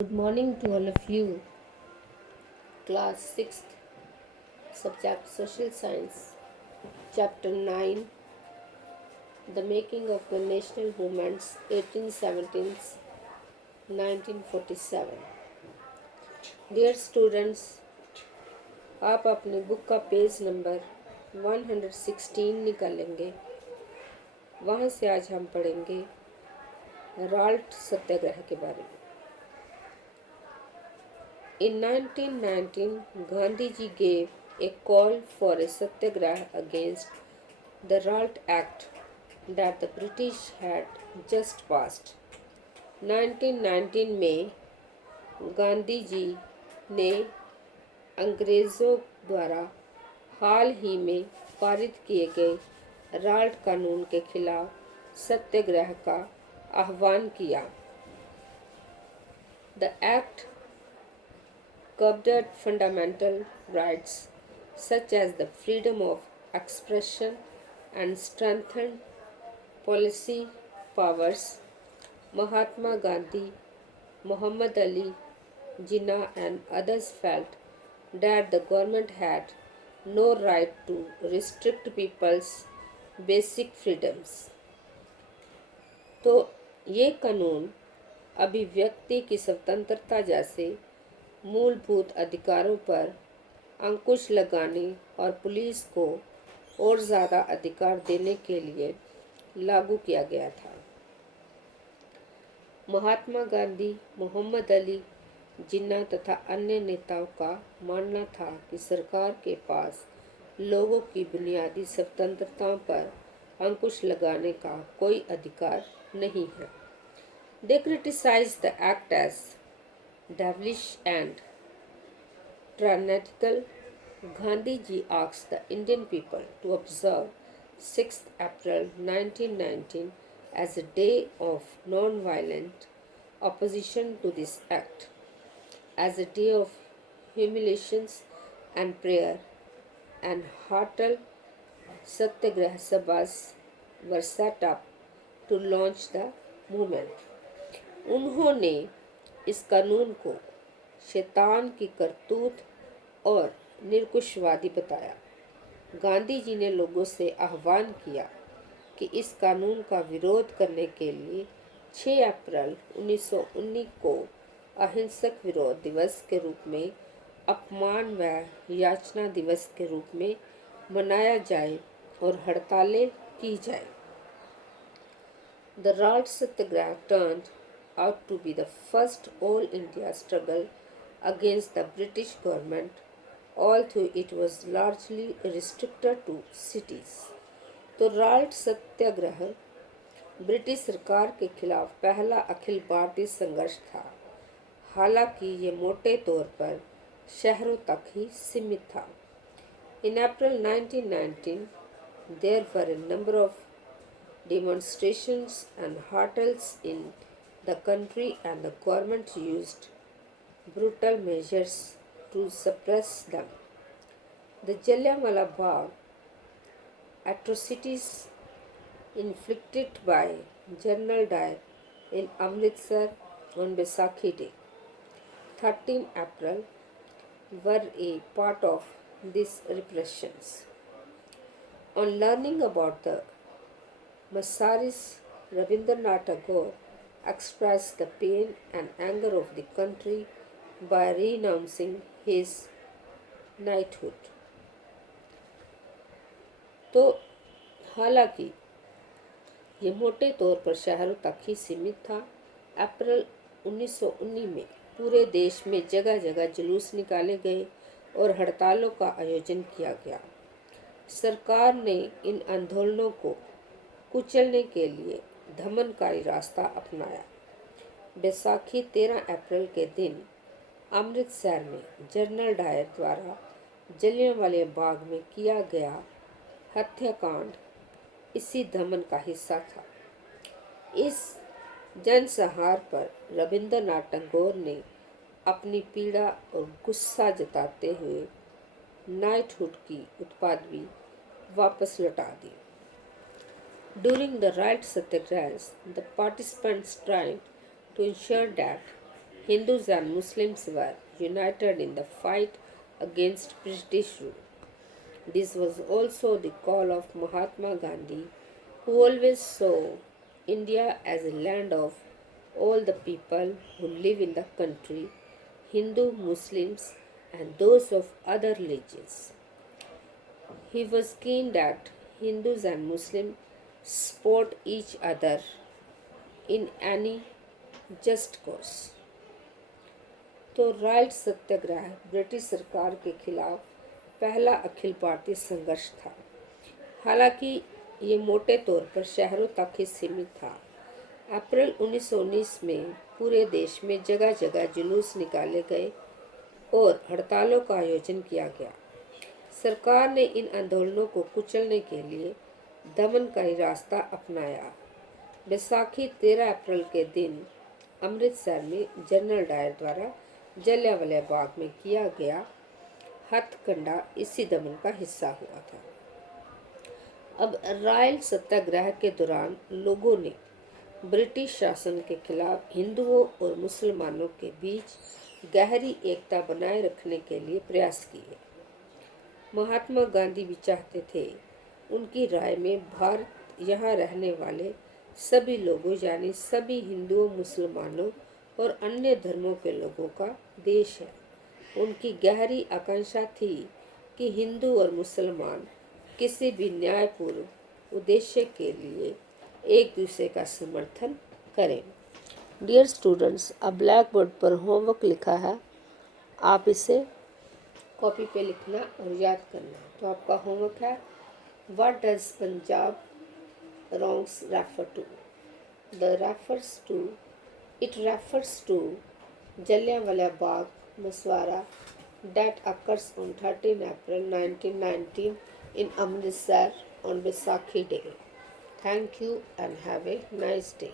Good morning to all of you. Class 6th, subject Social Science, Chapter 9, The Making of the National Movements 1817 1947. Dear students, आप अपने book का page number 116 निकालेंगे। वहाँ से आज हम पढ़ेंगे राल्ट सत्याग्रह के बारे में। In 1919, Gandhiji gave a call for a satyagraha against the Ralt Act that the British had just passed. 1919 में गांधी जी ने अंग्रेज़ों द्वारा हाल ही में पारित किए गए राल्ट कानून के खिलाफ सत्याग्रह का आह्वान किया। The act curbed fundamental rights such as the freedom of expression and strengthened policy powers. Mahatma Gandhi, Muhammad Ali Jinnah and others felt that the government had no right to restrict people's basic freedoms. तो ये कानून अभिव्यक्ति की स्वतंत्रता जैसे मूलभूत अधिकारों पर अंकुश लगाने और पुलिस को और ज़्यादा अधिकार देने के लिए लागू किया गया था। महात्मा गांधी, मोहम्मद अली जिन्ना तथा अन्य नेताओं का मानना था कि सरकार के पास लोगों की बुनियादी स्वतंत्रताओं पर अंकुश लगाने का कोई अधिकार नहीं है। They criticized the act as devilish and tyrannical. Gandhiji asked the Indian people to observe 6th April 1919 as a day of non-violent opposition to this act, as a day of humiliations and prayer, and heartfelt satyagraha sabhas were set up to launch the movement. उन्होंने इस कानून को शैतान की करतूत और निरकुशवादी बताया। गांधी जी ने लोगों से आह्वान किया कि इस कानून का विरोध करने के लिए 6 अप्रैल 1919 को अहिंसक विरोध दिवस के रूप में, अपमान व याचना दिवस के रूप में मनाया जाए और हड़तालें की जाए। The Ralt Satyagraha turned out to be the first all India struggle against the British government, although it was largely restricted to cities. तो राल्ट सत्याग्रह ब्रिटिश सरकार के खिलाफ पहला अखिल भारतीय संघर्ष था, हालांकि ये मोटे तौर पर शहरों तक ही सीमित था। In April 1919, there were a number of demonstrations and hurtles in the country and the government used brutal measures to suppress them. The Jallianwala Bagh atrocities inflicted by General Dyer in Amritsar on Baisakhi Day, 13 April, were a part of these repressions. On learning about the Massaris, Rabindranath Tagore expressed the pain and anger of the country by renouncing his knighthood. तो हालांकि ये मोटे तौर पर शहरों तक ही सीमित था, अप्रैल 1919 में पूरे देश में जगह जगह जुलूस निकाले गए और हड़तालों का आयोजन किया गया। सरकार ने इन आंदोलनों को कुचलने के लिए दमनकारी रास्ता अपनाया। बैसाखी 13 अप्रैल के दिन अमृतसर में जनरल डायर द्वारा जलियांवाला बाग में किया गया हत्याकांड इसी दमन का हिस्सा था। इस जनसंहार पर रविंद्रनाथ टैगोर ने अपनी पीड़ा और गुस्सा जताते हुए नाइटहुड की उपाधि वापस लौटा दी। During the Ralt Satyagrahas, the participants tried to ensure that Hindus and Muslims were united in the fight against British rule. This was also the call of Mahatma Gandhi, who always saw India as a land of all the people who live in the country, Hindu, Muslims, and those of other religions. He was keen that Hindus and Muslims support each other in any just cause. तो right सत्याग्रह British सरकार के खिलाफ पहला अखिल भारतीय संघर्ष था। हालांकि ये मोटे तौर पर शहरों तक ही सीमित था। अप्रैल 1919 में पूरे देश में जगह जगह जुलूस निकाले गए और हड़तालों का आयोजन किया गया। सरकार ने इन आंदोलनों को कुचलने के लिए दमनकारी रास्ता अपनाया। बैसाखी 13 अप्रैल के दिन अमृतसर में जनरल डायर द्वारा जलियांवाला बाग में किया गया हथकंडा इसी दमन का हिस्सा हुआ था। अब रायल सत्याग्रह के दौरान लोगों ने ब्रिटिश शासन के खिलाफ हिंदुओं और मुसलमानों के बीच गहरी एकता बनाए रखने के लिए प्रयास किए। महात्मा गांधी भी चाहते थे, उनकी राय में भारत यहाँ रहने वाले सभी लोगों यानी सभी हिंदुओं, मुसलमानों और अन्य धर्मों के लोगों का देश है। उनकी गहरी आकांक्षा थी कि हिंदू और मुसलमान किसी भी न्यायपूर्ण उद्देश्य के लिए एक दूसरे का समर्थन करें। डियर स्टूडेंट्स, अब ब्लैक बोर्ड पर होमवर्क लिखा है, आप इसे कॉपी पे लिखना और याद करना। तो आपका होमवर्क है, what does Punjab wrongs refer to? It refers to Jallianwala Bagh Maswara that occurs on 13 April 1919 in Amritsar on Baisakhi Day. Thank you and have a nice day.